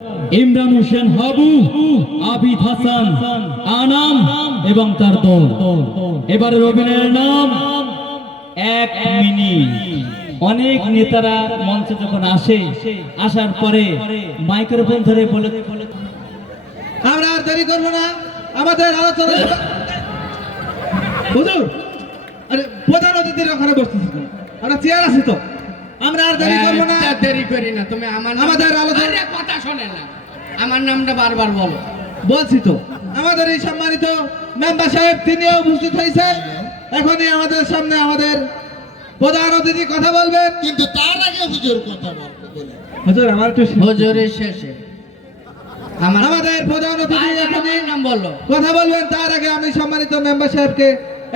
ইমরান হোসেন হাবু, আবিদ হাসান, আনাম এবং তার দল। এবারের অভিনয়ের নাম 1 মিনিট। অনেক নেতারা মঞ্চে যখন আসার পরে মাইক্রোফোন ধরে বলে, আমরা আর দেরি করবো না, আমাদের আলোচনা। হুজুর, আরে প্রধান অতিথির ওখানে বসতেছি, আমরা চেয়ার আছি তো, আমরা আর দেরি করবো না। দেরি করি না, তুমি আমাদের আলোচনা কথা শোনে না, আমার নামটা বারবার বলো। বলছি তো, আমাদের এই সম্মানিত মেম্বার সাহেব তিনিও উপস্থিত হয়েছেন। এখনই আমাদের সামনে আমাদের প্রধান অতিথি কথা বলবেন। কিন্তু তার আগে হুজুর কথা বলে। হুজুর, আমার একটু হুজুরের শেষে আমাদের প্রধান অতিথি এখনই নাম বলো। কথা বলবেন। তার আগে আমি সম্মানিত মেম্বার সাহেবকে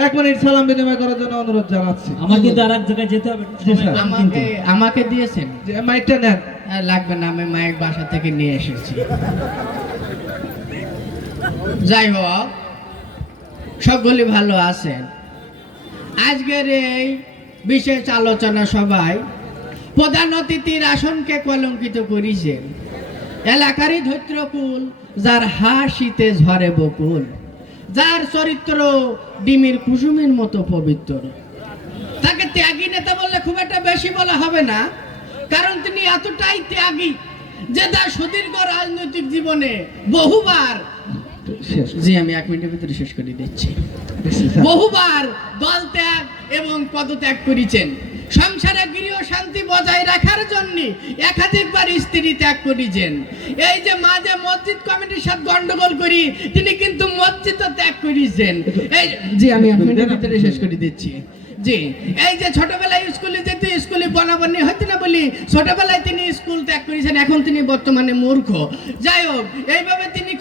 1 মিনিট সালাম বিনিময় করার জন্য অনুরোধ জানাচ্ছি। আমার কিন্তু আর এক জায়গায় যেতে হবে। আমাকে দিয়েছেন যে মাইকটা নেন। লাগবে না, আমি মায়ের বাসা থেকে নিয়ে এসেছি। যাই হোক, সকলে ভালো আছেন। আজকের এই বিশেষ আলোচনা সভায় প্রধান অতিথির আসনকে কলঙ্কিত করেছেন এলাকারই ধৈত্রকুল, যার হাসিতে ঝরে বকুল, যার চরিত্র ডিমের কুসুমের মতো পবিত্র। তাকে ত্যাগী নেতা বললে খুব একটা বেশি বলা হবে না, কারণ তিনি এতটাই ত্যাগী যে তার সুদীর্ঘ রাজনৈতিক জীবনে বহুবার, জি আমি 1 মিনিটের ভিতরে শেষ করে দিচ্ছি, বহুবার দল ত্যাগ এবং পদত্যাগ করেছেন। সংসারে গৃহ শান্তি বজায় রাখার জন্য একাধিকবার স্ত্রী ত্যাগ করেছেন। এই যে মাঝে মসজিদ কমিটির সাথে গন্ডগোল করি, তিনি কিন্তু মসজিদও ত্যাগ করেছেন। এই জি আমি 1 মিনিটের ভিতরে শেষ করে দিচ্ছি। জি, এই যে ছোটবেলায় স্কুলে যেতে, স্কুলে বনাবনি হইতে না বলি, ছোটবেলায় তিনি স্কুল ত্যাগ করেছেন, এখন তিনি বর্তমানে মূর্খ। যাই হোক, এইভাবে তিনি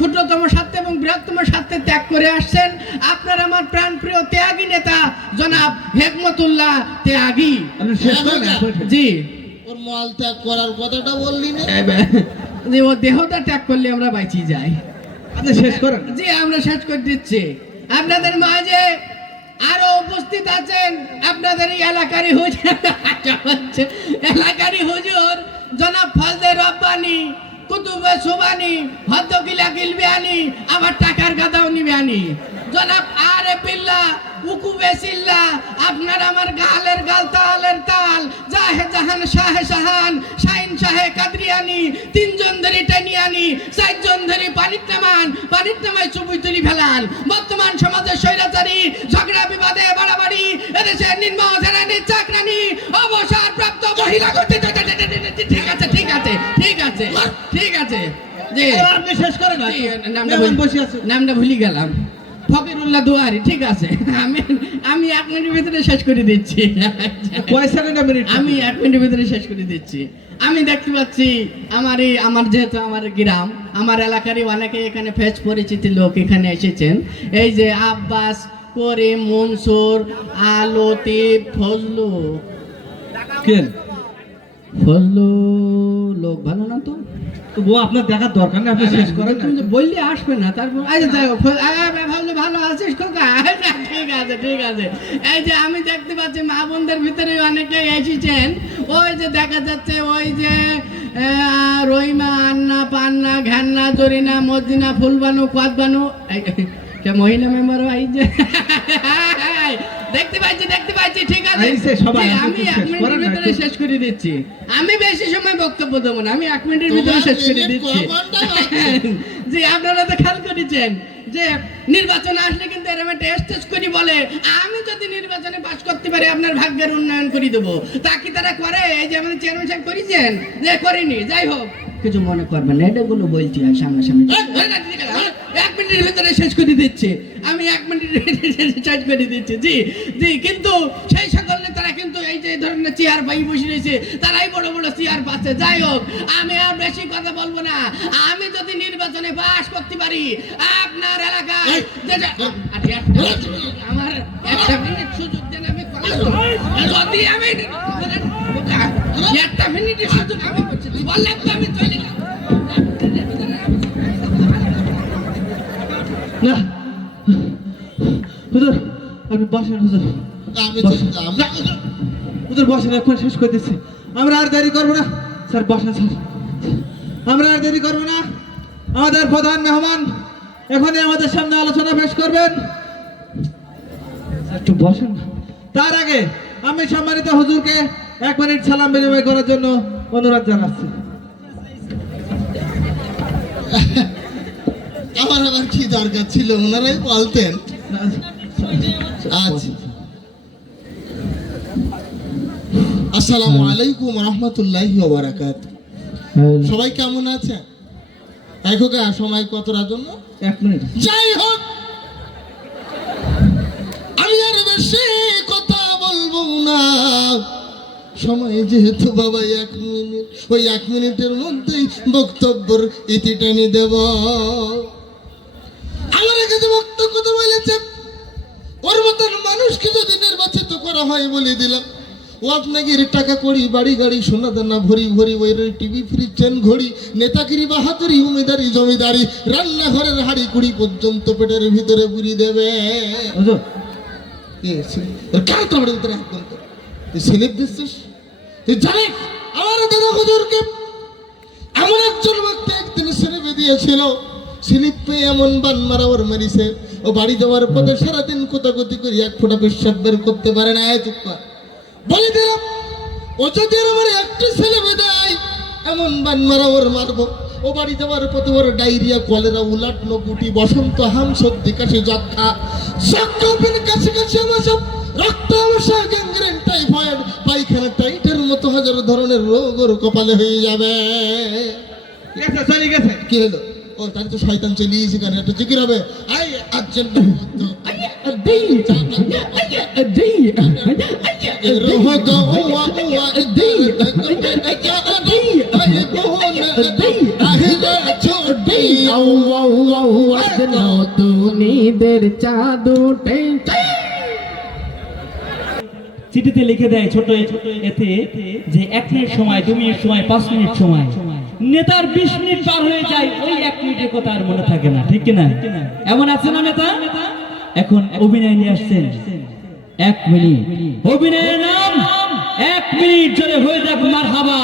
ক্ষুদ্রতম স্বার্থ এবং বৃহত্তম স্বার্থে ত্যাগ করে আসছেন। আপনার আমার প্রাণপ্রিয় ত্যাগী নেতা জনাব হেকমতুল্লাহ ত্যাগী। জি, ওর মল ত্যাগ করার কথাটা বললি না? যে ও দেহটা ত্যাগ করলে আমরা বাইচি যাই। আপনি শেষ করেন। জি আমরা শেষ করে দিচ্ছি। আপনাদের মাঝে আরো উপস্থিত আছেন আপনাদের এই এলাকারই হুজুর, এলাকারই হুজুর জনাব ফজলে রব্বানি, কুতুবে সুবানি, হদ্দকিলা গিলবিয়ানি, আবার টাকার গাদাও নিবিয়ানি, জনাব আরে বিল্লাহ উকুবে সিল্লা, আপনার আমার গালের গাল তালের তাল, জাহে জাহান শাহে শাহান, শাহিন শাহে কাদরিয়ানি, 3 জন ধরে টেনিয়ানি, 4 জন ধরে পানির নামায় চুবুই তুলি ফেলান। বর্তমান সমাজের স্বৈরাচারী, ঝগড়া বিবাদে বাড়াবাড়ি, এদেশের নিম্ন শ্রেণীর চাকরানি, অবসর প্রাপ্ত মহিলা কর্তৃক। ঠিক আছে ঠিক আছে ঠিক আছে ঠিক আছে, জি আপনি শেষ করেন। নামটা ভুলে গেলাম, ফকিরুল্লাহ দুয়ারি। ঠিক আছে, আমি 1 মিনিটের ভিতরে শেষ করে দিচ্ছি। আমি 1 মিনিটের ভিতরে শেষ করে দিচ্ছি। আমি দেখতে পাচ্ছি আমার যেহেতু আমার গ্রাম, আমার এলাকারই অনেকে এখানে ফেজ পরিচিতি লোক এখানে এসেছেন। এই যে আব্বাস, করিম, মনসুর, লতিফ, ফজলু লোক ভালো না তো? ও আপনার দেখার দরকার নেই, আপনি শেষ করেন। তুমি বললে আসবে না, তারপর ভালো আছিস খোকা? ঠিক আছে ঠিক আছে। এই যে আমি দেখতে পাচ্ছি মা বোনদের ভিতরে অনেকে এসেছেন। ওই যে দেখা যাচ্ছে, ওই যে রহিমা, আন্না, পান্না, ঘ্যান্না, জরিনা, মদিনা, ফুলবানু, কদবানু, মহিলা মেম্বার এই যে দেখতে পাচ্ছি। ঠিক আছে, আমি 1 মিনিটের ভিতরে শেষ করে দিচ্ছি। আমি বেশি সময় বক্তব্য দেবো না, আমি 1 মিনিটের ভিতরে শেষ করে দিচ্ছি। জি আপনারা তো খেয়াল করেছেন যে নির্বাচন আসলে কিন্তু এরকম একটা স্টেজ করি বলে, আমি যদি নির্বাচনে পাস করতে পারি আপনার ভাগ্যের উন্নয়ন করে দেবো। তা কি তারা করে? এই যে আমাদের চেয়ারম্যান সাহেব করেছেন, যে করিনি। যাই হোক, কিছু মনে করবেন না, এটাগুলো বলছি আর সামনাসামনি। 1 মিনিটের ভিতরে শেষ করে দিচ্ছি, আমি 1 মিনিটের শেষ করে দিচ্ছি। জি জি, কিন্তু সেই সকল নেতারা কিন্তু এই যে ধরনের চেয়ার পাই বসে রয়েছে, তারাই বড় বড় চেয়ার পাচ্ছে। যাই হোক, আমি আর বেশি কথা বলবো না। আমি যদি নির্বাচনে পাস করতে পারি আপনার এলাকায়, আমার 1 মিনিট সুযোগ দেন, আমি যদি আমি 1 মিনিটের সুযোগ আমি করছি, বললাম তো আমি চলে যাব। হুজুর আপনি বসেন। হুজুর বসেন, এখন শেষ করে দিচ্ছি। আমরা আর দেরি করবো না। স্যার বসেন স্যার, আমরা আর দেরি করবো না, আমাদের প্রধান মেহমান এখনই আমাদের সামনে আলোচনা পেশ করবেন। একটু বসেন না। তার আগে আমি সম্মানিত হুজুরকে 1 মিনিট সালাম বিনিময় করার জন্য অনুরোধ জানাচ্ছি। আমার আবার কি দরকার ছিল, ওনারাই বলতেন। আচ্ছা, আসসালামু আলাইকুম রহমতুল্লাহি ওয়া বারাকাতুহু। সবাই কেমন আছেন? এখোকা সময় কতটার জন্য? 1 মিনিট। যাই হোক, আমি আর বেশি কথা বলবো না, সময় যেহেতু বাবা 1 মিনিট, ওই 1 মিনিটের মধ্যেই বক্তব্যের ইতি টেনে দেব। আমার কাছে বক্তব্য কথা বলেছে, ওর মতন মানুষকে যদি নির্বাচিত করা হয় বলে দিলাম, ও আপনাকে টাকা করি, বাড়ি গাড়ি, সোনা দানা ভরি ভরি, ওই টিভি ফ্রিজ চেন ঘড়ি, নেতাগিরি বাহাদুরি, উমেদারি জমিদারি, রান্নাঘরের হাড়ি কুড়ি পর্যন্ত পেটের ভিতরে পুরি দেবে। হুজুর, কাল তো আমার ভিতরে একদম তো তুই স্লিপ দিচ্ছিস। তুই জানিস আমার দাদা হুজুরকে এমন একজন ব্যক্তি একদিন স্লিপ দিয়েছিল, স্লিপ পেয়ে এমন বান মারা ওর মারিছে, ও বাড়ি যাওয়ার পথে সারাদিন কোতাকুতি করে 1 ফোঁটা পেশাব বের করতে পারে না। চুপ কর, বলে দিলাম, ও যদি আমার একটা ছেলে দেয় এমন বান মারা ওর মারবো। ও বাড়ি যাওয়ার পথে ওর ডায়রিয়া, কলেরা, উলাটনো গুটি, বসন্ত, হাম, সর্দি, কাশি, যক্ষা, কাশি কাশি আমার সব রক্ত আমসা, গ্যাংগ্রেন, টাইফয়েড, পায়খানা, টাইটের মতো হাজার ধরনের রোগ ওর কপালে হয়ে যাবে। গেছে, চলে গেছে। কি হলো? ও তার তো শয়তান চলিয়েছে, কেন একটা জিকির হবে। আই আর্জেন্ট নতুনিদের চাঁদ উঠে। চিঠিতে লিখে দেয় ছোট এতে যে 1 মিনিট সময়, 2 মিনিট সময়, 5 মিনিট সময়। নেতার 20 মিনিট পার হয়ে যায়, ওই 1 মিনিটের কথা আর মনে থাকে না, ঠিক কিনা? এমন আছে না নেতা? এখন অভিনয় নিয়ে আসছেন 1 মিনিট, অভিনয়ের নাম 1 মিনিট, জোরে হয়ে যাক মারহাবা।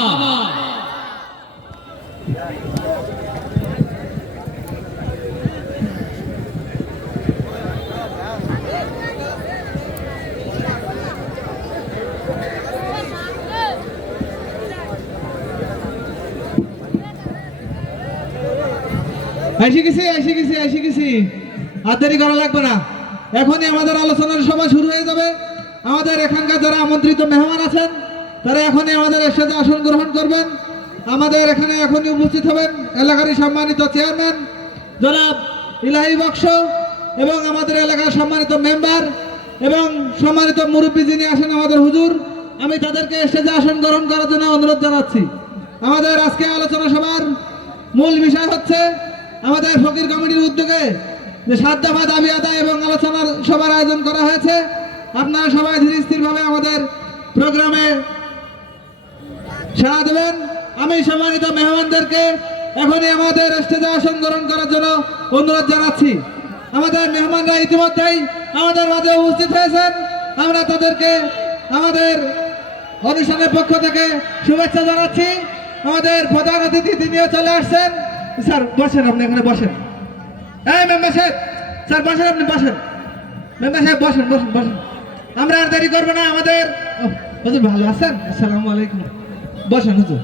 এসে গেছি। আর দেরি করা লাগবে না, এখনই আমাদের আলোচনার সভা শুরু হয়ে যাবে। আমাদের এখানকার যারা আমন্ত্রিত মেহমান আছেন তারা এখনই আমাদের সাথে আসন গ্রহণ করবেন। আমাদের এখানে এখনই উপস্থিত হবেন এলাকারই সম্মানিত চেয়ারম্যান জনাব ইলাহি বক্স, এবং আমাদের এলাকার সম্মানিত মেম্বার এবং সম্মানিত মুরব্বী যিনি আসেন আমাদের হুজুর। আমি তাদেরকে স্টেজে আসন গ্রহণ করার জন্য অনুরোধ জানাচ্ছি। আমাদের আজকে আলোচনা সভার মূল বিষয় হচ্ছে আমাদের ফকির কমিটির উদ্যোগে যে 7 দফা দাবি আদায় এবং আলোচনার সভার আয়োজন করা হয়েছে। আপনারা সবাই ধীরে স্থিরভাবে আমাদের প্রোগ্রামে সাড়া দেবেন। আমি সম্মানিত মেহমানদেরকে এখনই আমাদের স্টেজে আসন গ্রহণ করার জন্য অনুরোধ জানাচ্ছি। আমাদের মেহমানরা ইতিমধ্যেই আমাদের মাঝে উপস্থিত হয়েছেন। আমরা তাদেরকে আমাদের অনুষ্ঠানের পক্ষ থেকে শুভেচ্ছা জানাচ্ছি। আমাদের প্রধান অতিথি তিনিও চলে আসছেন। স্যার বসেন, আপনি এখানে বসেন। এই মেম্বার সাহেব, স্যার বসেন, আপনি বসেন। মেম্বার সাহেব বসেন বসেন বসেন। আমরা আর দেরি করবো না। আমাদের হুজুর ভালো আছেন? আসসালামু আলাইকুম। বসেন হুজুর।